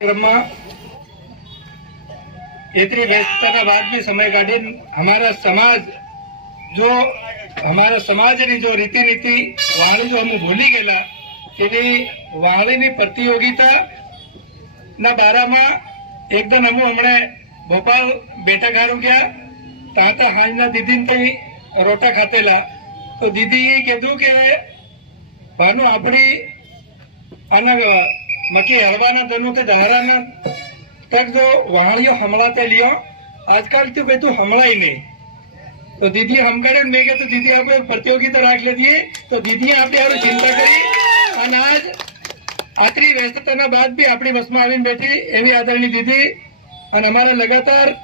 क्रम में इतनी व्यस्तता बाद भी समय काढ़ी हमारा समाज नी जो रीति नीति वाणी जो हम भूली गया वाणी नी प्रतियोगिता ना बारा में एकदम हम हमने भोपाल बेटा खारू गया ता हाजना दीदी तई रोटा खातेला तो दीदी ये कीधु के भानु आपड़ी आना मकी हलवाना धनु ते दहराना तक जो वहाड़ियों हमला ते लियो आजकल तो तू हमला ही नहीं तो दीदी हम करे मैं के तो दीदी आप प्रतियोगिता राख ले दिए तो दीदी आपने यार चिंता करी और आज आतरी व्यस्तता बाद भी अपनी बस में आवीने बैठी एवी आदरणीय दीदी और हमारा लगातार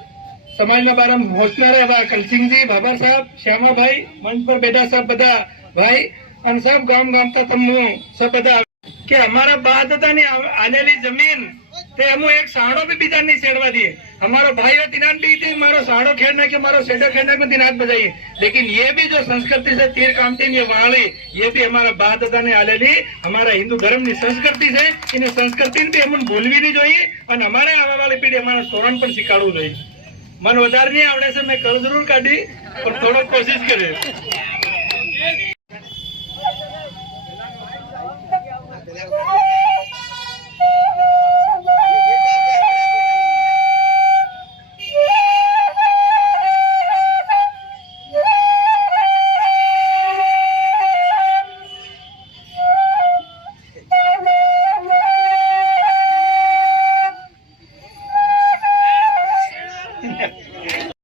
समाज में बारे में घोषणा रहे कलसिंह जी बाबर साहब श्यामा भाई मंच पर बैठा सब बदा भाई और सब गांव गांव तक तमु सब बदा कि हमारा बादता ने आलेली जमीन ते हम एक साड़ो भी बीजा नहीं छेड़वा दिए हमारा भाई और तिनान भी थी मारो साड़ो खेड़ना के मारो सेडो खेड़ना में तिनात बजाइए लेकिन ये भी जो संस्कृति से तीर कामती ये वाली ये भी हमारा बादता ने आलेली हमारा हिंदू धर्म की संस्कृति से इन संस्कृति भी हम भूलवी नहीं જોઈએ और हमारे आवा वाली पीढ़ी हमारा सोरण पर सिखाड़વું જોઈએ मन વધારે नहीं आवड़े से मैं कल जरूर काढ़ी और थोड़ा कोशिश करे